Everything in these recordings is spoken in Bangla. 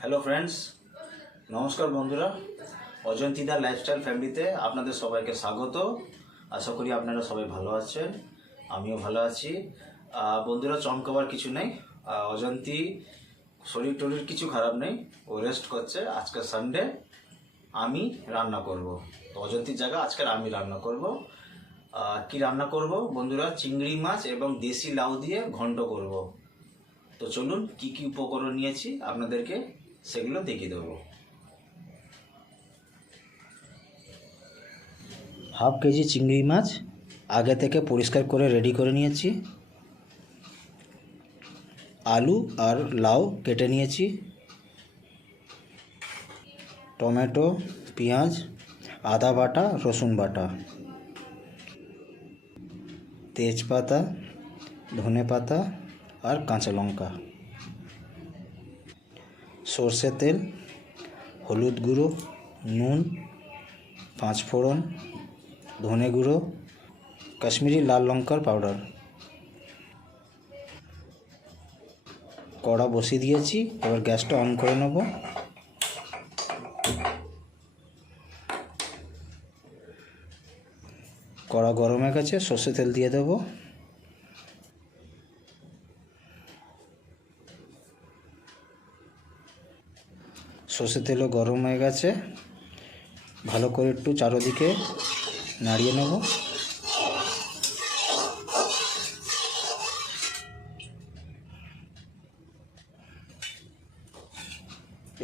হ্যালো ফ্রেন্ডস নমস্কার, বন্ধুরা। অজন্তিদা লাইফস্টাইল ফ্যামিলিতে আপনাদের সবাইকে স্বাগত। আশা করি আপনারা সবাই ভালো আছেন। আমিও ভালো আছি। বন্ধুরা চমকাবার কিছু নেই। অজন্তি, শরীর টরির কিছু খারাপ নেই। ও রেস্ট করছে। আজকে সানডে আমি রান্না করব। তো অজন্তির জায়গা আজকের আমি রান্না করব। কি রান্না করব? বন্ধুরা, চিংড়ি মাছ এবং দেশি লাউ দিয়ে ঘন্ট করব। তো চলুন, কি কি উপকরণ নিয়েছি আপনাদেরকে? সেগুলো দেখিয়ে দেবো। হাফ কেজি চিংড়ি মাছ আগে থেকে পরিষ্কার করে রেডি করে নিয়েছি। আলু আর লাউ কেটে নিয়েছি। টমেটো, পেঁয়াজ, আদা বাটা, রসুন বাটা। তেজপাতা ধনে পাতা আর কাঁচা লঙ্কা। সর্ষের তেল, হলুদ গুঁড়ো, নুন, পাঁচ ফোড়ন, ধনে গুঁড়ো, কাশ্মীরি লাল লঙ্কার পাউডার। কড়া বসিয়ে দিয়েছি, এবার গ্যাসটা অন করে নেব। কড়া গরম হয়ে গেছে, সর্ষে তেল দিয়ে দেবো। সর্ষে তেলও গরম হয়ে গেছে। ভালো করে একটু চারোদিকে নাড়িয়ে নেব।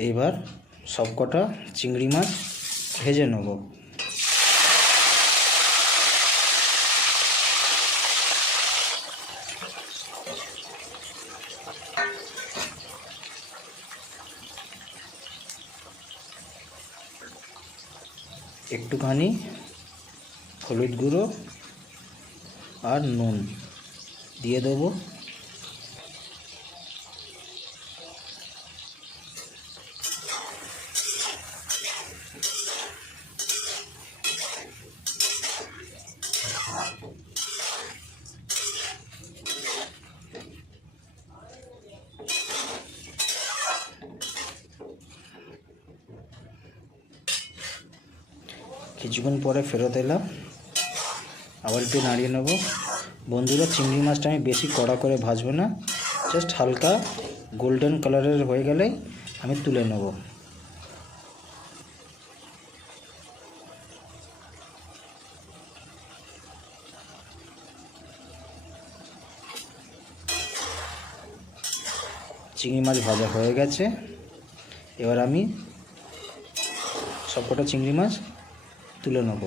এইবার সবকটা চিংড়ি মাছ ভেজে নেব। একটুখানি হলুদ গুঁড়ো আর নুন দিয়ে দেবো। কিছুক্ষণ পরে ফেরত এলাম। আবার একটু নাড়িয়ে নেব। বন্ধুরা, চিংড়ি মাছটা আমি বেশি কড়া করে ভাজবো না। জাস্ট হালকা গোল্ডেন কালারের হয়ে গেলেই আমি তুলে নেব। চিংড়ি মাছ ভাজা হয়ে গেছে। এবার আমি সবকটা চিংড়ি মাছ তুলে নেব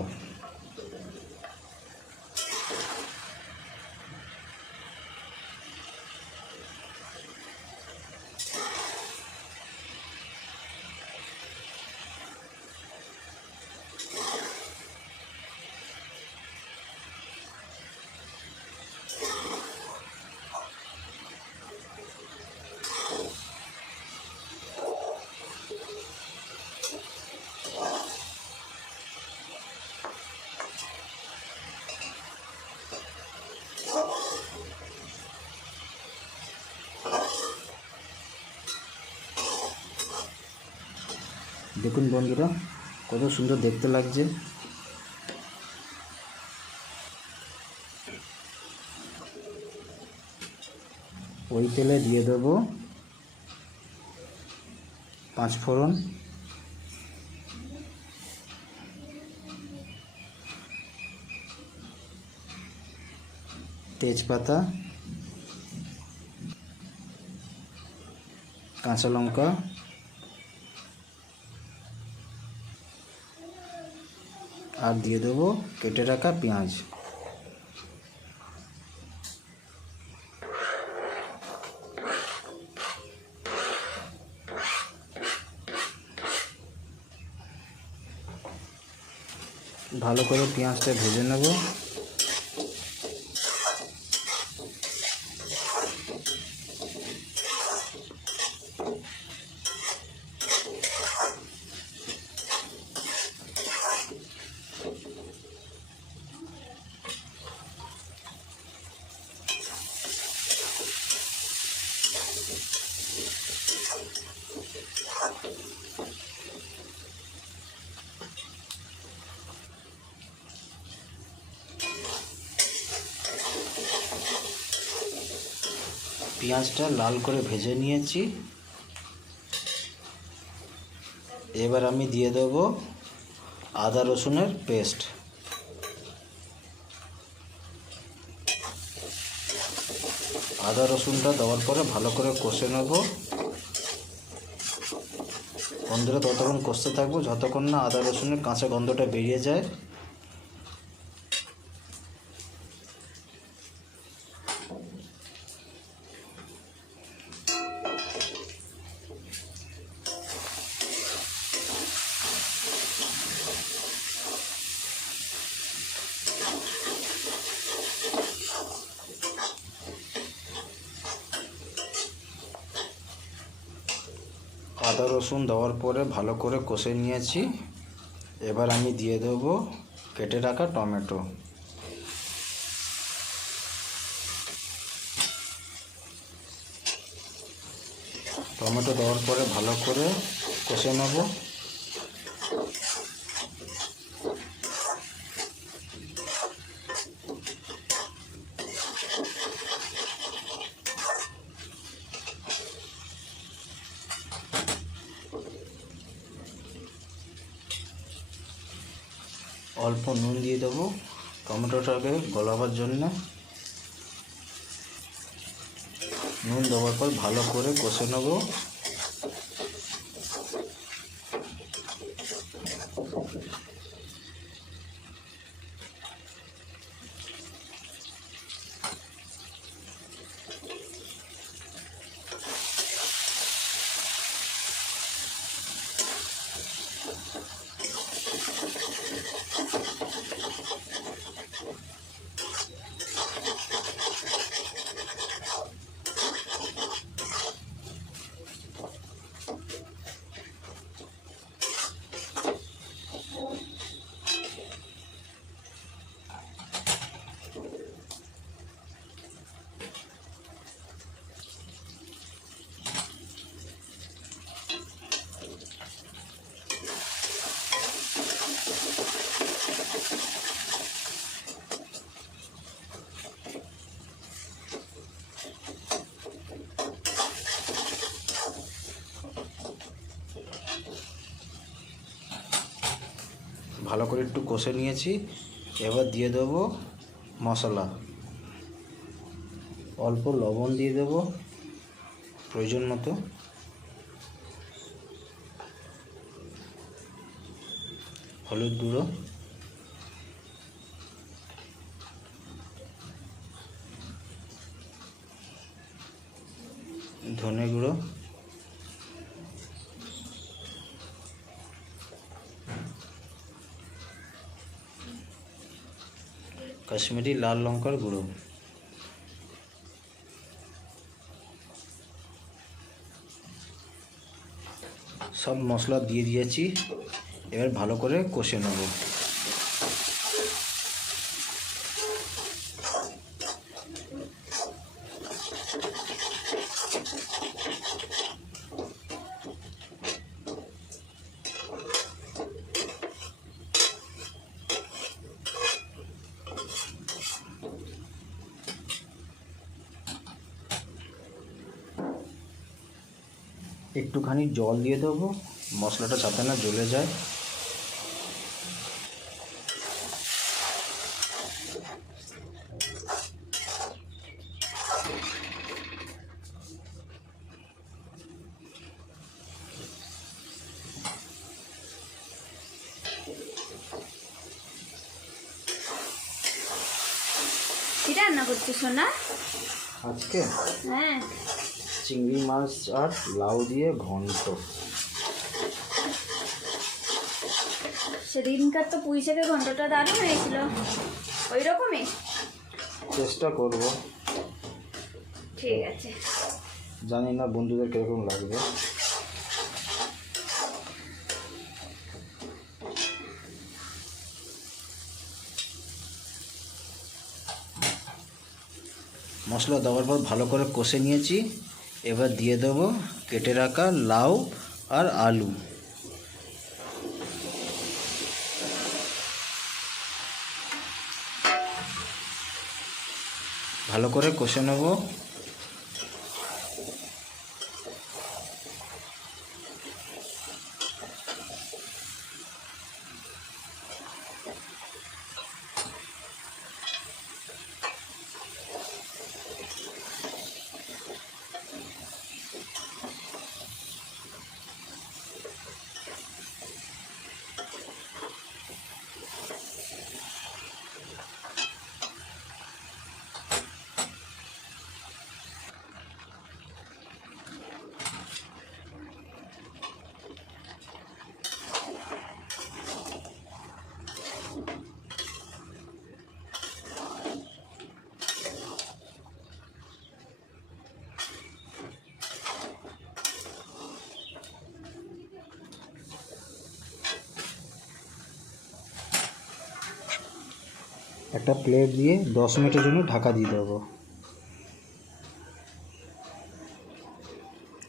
দেখুন বন্ধুরা, কত সুন্দর দেখতে লাগছে। ওই তেলে দিয়ে দেবো পাঁচ ফোড়ন। তেজপাতা। কাঁচা লঙ্কা। আর দিয়ে দেবো কেটে রাখা পেঁয়াজ ভালো করে পেঁয়াজটা ভেজে নেব পেঁয়াজটা লাল করে ভেজে নিয়েছি। এবার আমি দিয়ে দেব আদা রসুনের পেস্ট। আদা রসুনটা দেওয়ার পরে ভালো করে কষে নেব। বন্ধুরা, ততক্ষণ কষতে থাকব, যতক্ষণ না আদা রসুনের কাঁচা গন্ধটা বেরিয়ে যায়। আদা রসুন দেওয়ার পরে ভালো করে কষে নিয়েছি। এবার আমি দিয়ে দেব কেটে রাখা টমেটো। টমেটো দেওয়ার পরে ভালো করে কষে নেব। অল্প নুন দিয়ে দেবো। টমেটোটাকে গলাবার জন্য। নুন দেওয়ার পর ভালো করে কষে নেব। ভালো করে একটু কষে নিয়েছি। এবার দিয়ে দেবো মশলা। অল্প লবণ দিয়ে দেবো প্রয়োজন মতো। হলুদ গুঁড়ো। ধনে গুঁড়ো। কাশ্মীরি লাল লঙ্কার গুঁড়ো। সব মশলা দিয়ে দিয়েছি এবার ভালো করে কষে নেব। একটুখানি জল দিয়ে দেবো। মশলাটা যাতে না জ্বলে যায়। কি রান্না করছ সোনা? আজকে? হ্যাঁ। চিংড়ি মাছ আর লাউ দিয়ে ঘন্ট। সেদিনকার তো পুঁই শাকের ঘন্টটা দারুণ হয়েছিল। ওই রকমই চেষ্টা করব। ঠিক আছে। জানি না বন্ধুদের কীরকম লাগবে। মশলা দেওয়ার পর ভালো করে কষে নিয়েছি। এবার দিয়ে দেবো কেটে রাখা লাউ আর আলু। ভালো করে কষে নেব। একটা প্লেট দিয়ে দশ মিনিটের জন্য ঢাকা দিয়ে দেবো।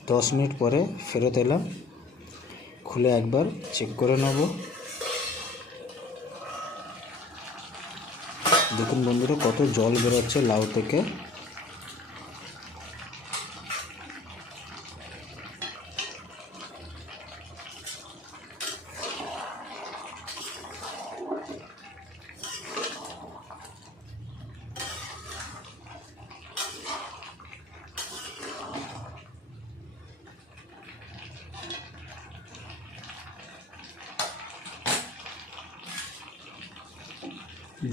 দশ মিনিট পরে ফেরত এলাম। খুলে একবার চেক করে নেব। দেখুন বন্ধুরা, কত জল বেরোচ্ছে লাউ থেকে।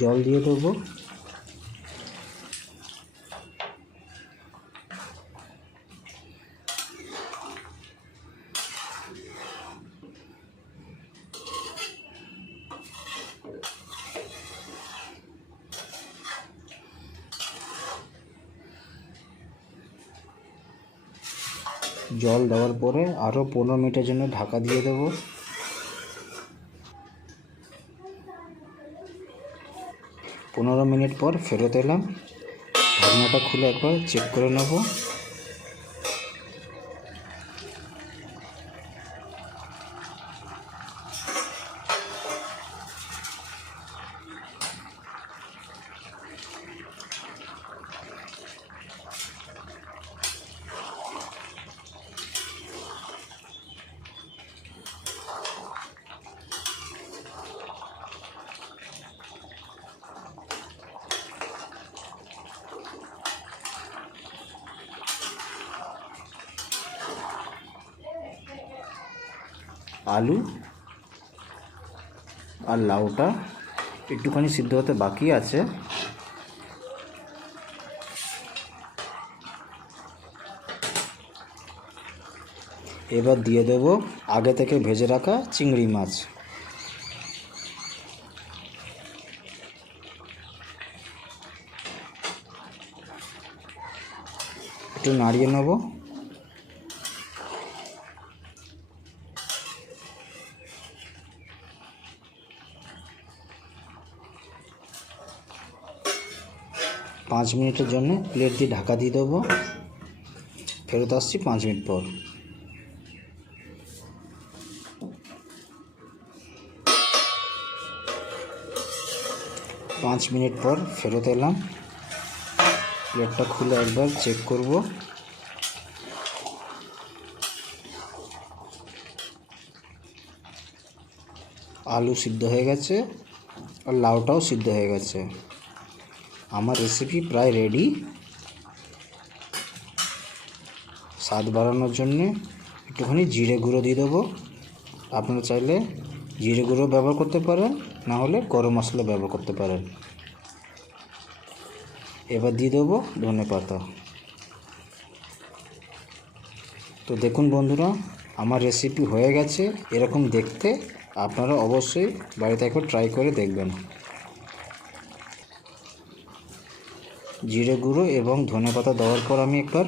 জল দিয়ে দেবো। জল দেওয়ার পরে আরও পনেরো মিনিটের জন্য ঢাকা দিয়ে দেবো। পনেরো মিনিট পর ফেরত এলাম। ঢাকনাটা খুলে একবার চেক করে নেব। আলু আর লাউটা একটুখানি সিদ্ধ হতে বাকি আছে। এবার দিয়ে দেব আগে থেকে ভেজে রাখা চিংড়ি মাছ। একটু নাড়িয়ে নেব। পাঁচ মিনিটের জন্য প্লেট দিয়ে ঢাকা দিয়ে দেবো। ফেরত আসছি পাঁচ মিনিট পর। পাঁচ মিনিট পর ফেরত এলাম। প্লেটটা খুলে একবার চেক করব। আলু সিদ্ধ হয়ে গেছে আর লাউটাও সিদ্ধ হয়ে গেছে। আমার রেসিপি প্রায় রেডি স্বাদ বাড়ানোর জন্যে একটুখানি জিরে গুঁড়ো দিয়ে দেবো। আপনারা চাইলে জিরে গুঁড়ো ব্যবহার করতে পারেন, না হলে গরম মশলা ব্যবহার করতে পারেন। এবার দিয়ে দেবো ধনে পাতা। তো দেখুন বন্ধুরা, আমার রেসিপি হয়ে গেছে। এরকম দেখতে আপনারা অবশ্যই বাড়িতে একবার ট্রাই করে দেখবেন। জিরে গুঁড়ো এবং ধনে পাতা দেওয়ার পর আমি একবার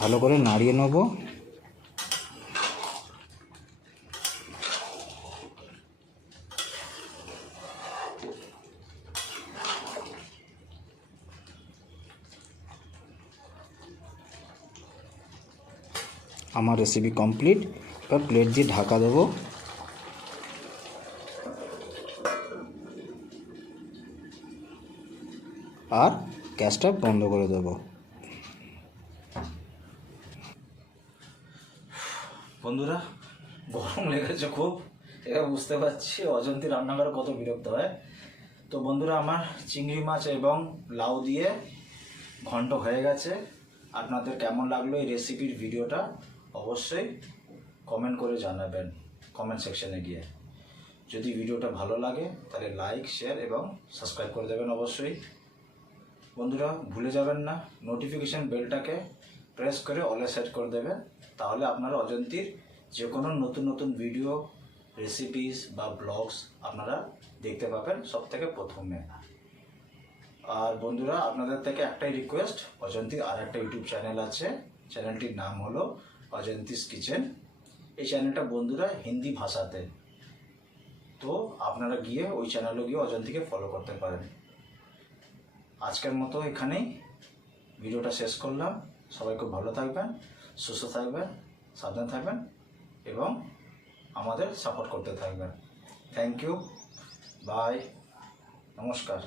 ভালো করে নাড়িয়ে নেব। আমার রেসিপি কমপ্লিট এবার প্লেট দিয়ে ঢাকা দেবো। আর গ্যাসটা বন্ধ করে দেবো। বন্ধুরা, গরম লেগেছে খুব। এটা বুঝতে পারছি, অজন্তি রান্না করে কত বিরক্ত হয়। তো বন্ধুরা, আমার চিংড়ি মাছ এবং লাউ দিয়ে ঘন্ট হয়ে গেছে। আপনাদের কেমন লাগল এই রেসিপির ভিডিওটা, অবশ্যই কমেন্ট করে জানাবেন কমেন্ট সেকশনে গিয়ে। যদি ভিডিওটা ভালো লাগে, তাহলে লাইক শেয়ার এবং সাবস্ক্রাইব করে দেবেন অবশ্যই। বন্ধুরা, ভুলে যাবেন না নোটিফিকেশান বেলটাকে প্রেস করে অলে সেট করে দেবেন। তাহলে আপনারা অজন্তির যে কোনো নতুন নতুন ভিডিও রেসিপিস বা ব্লগস আপনারা দেখতে পাবেন সব থেকে প্রথমে। আর বন্ধুরা, আপনাদের থেকে একটাই রিকোয়েস্ট অজন্তির আর একটা ইউটিউব চ্যানেল আছে। চ্যানেলটির নাম হলো অজন্তিস কিচেন। এই চ্যানেলটা বন্ধুরা হিন্দি ভাষাতে। তো আপনারা গিয়ে ওই চ্যানেলে গিয়ে অজন্তিকে ফলো করতে পারেন। আজকের মতো এখানেই ভিডিওটা শেষ করলাম। সবাই খুব ভালো থাকবেন, সুস্থ থাকবেন, সাবধান থাকবেন এবং আমাদের সাপোর্ট করতে থাকবেন। থ্যাংক ইউ বাই নমস্কার।